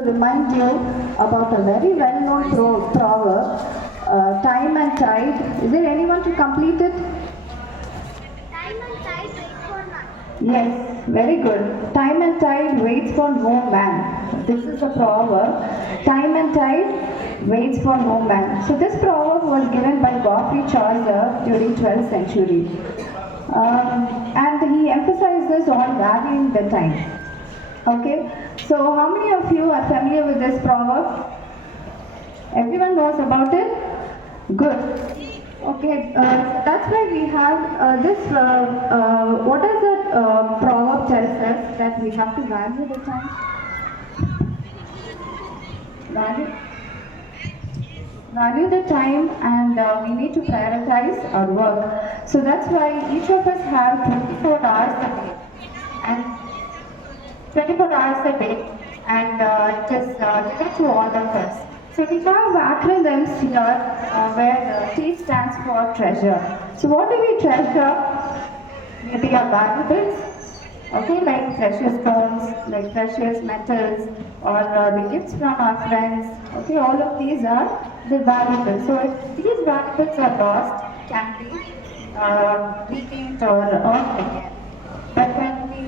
Remind you about a very well-known proverb, time and tide. Is there anyone to complete it? Time and tide wait for none. Yes, very good. Time and tide waits for no man. This is the proverb. Time and tide waits for no man. So this proverb was given by Geoffrey Chaucer during 12th century. And he emphasizes on valuing the time. Okay, so how many of you are familiar with this proverb? Everyone knows about it? Good. Okay, that's why we have this. What does the proverb tells us? That we have to value the time. Value the time, and we need to prioritize our work. So that's why each of us have 24 hours a day, and 24 hours a day, and it is given to all of us. So we have acronyms here where T stands for treasure. So what do we treasure? Maybe our valuables, okay, like precious stones, like precious metals, or the gifts from our friends. Okay, all of these are the valuables. So if these valuables are lost, can be regained or earned again. But when we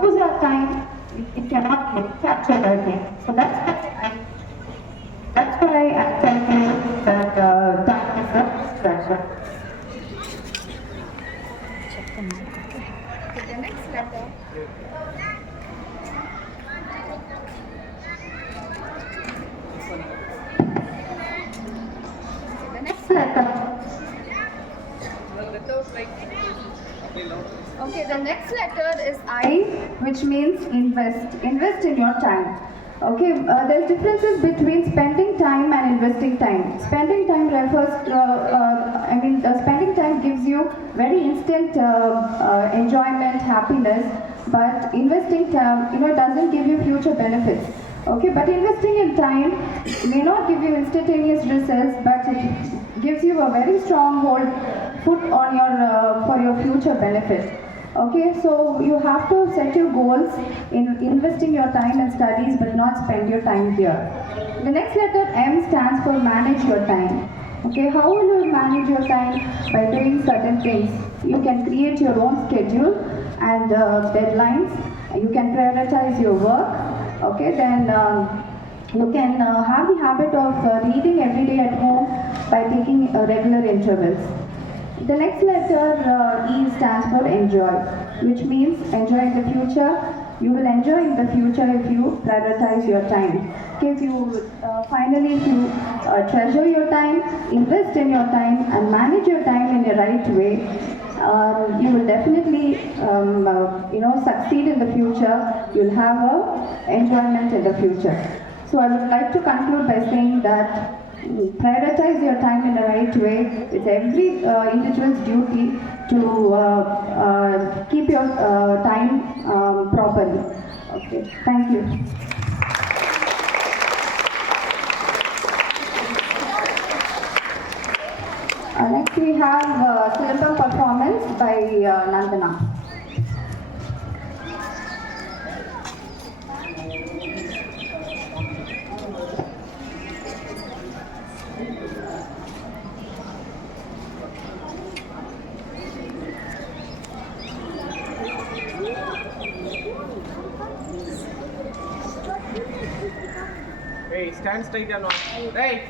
lose our time, it cannot be captured again. So that's why I tell you that time is a treasure. The next letter. The next letter. Okay, the next letter is I, which means invest. Invest in your time. Okay, there's differences between spending time and investing time. Spending time refers to, spending time gives you very instant enjoyment, happiness, but investing time, doesn't give you future benefits. Okay, but investing in time may not give you instantaneous results, but it gives you a very strong hold put on your for your future benefit. Okay, so you have to set your goals in investing your time in studies, but not spend your time here. The next letter M stands for manage your time. Okay, how will you manage your time? By doing certain things. You can create your own schedule and deadlines. You can prioritize your work. Okay, then you can have the habit of reading every day at home by taking regular intervals. The next letter E stands for enjoy, which means enjoy in the future. You will enjoy in the future if you prioritize your time. Okay, if you treasure your time, invest in your time, and manage your time in the right way, you will definitely succeed in the future. You'll have enjoyment in the future. So I would like to conclude by saying that prioritize your time in the right way. It's every individual's duty to keep your time properly. Okay, thank you. Next we have Silambam performance by Nandana. Hey, stand straight and on. Right.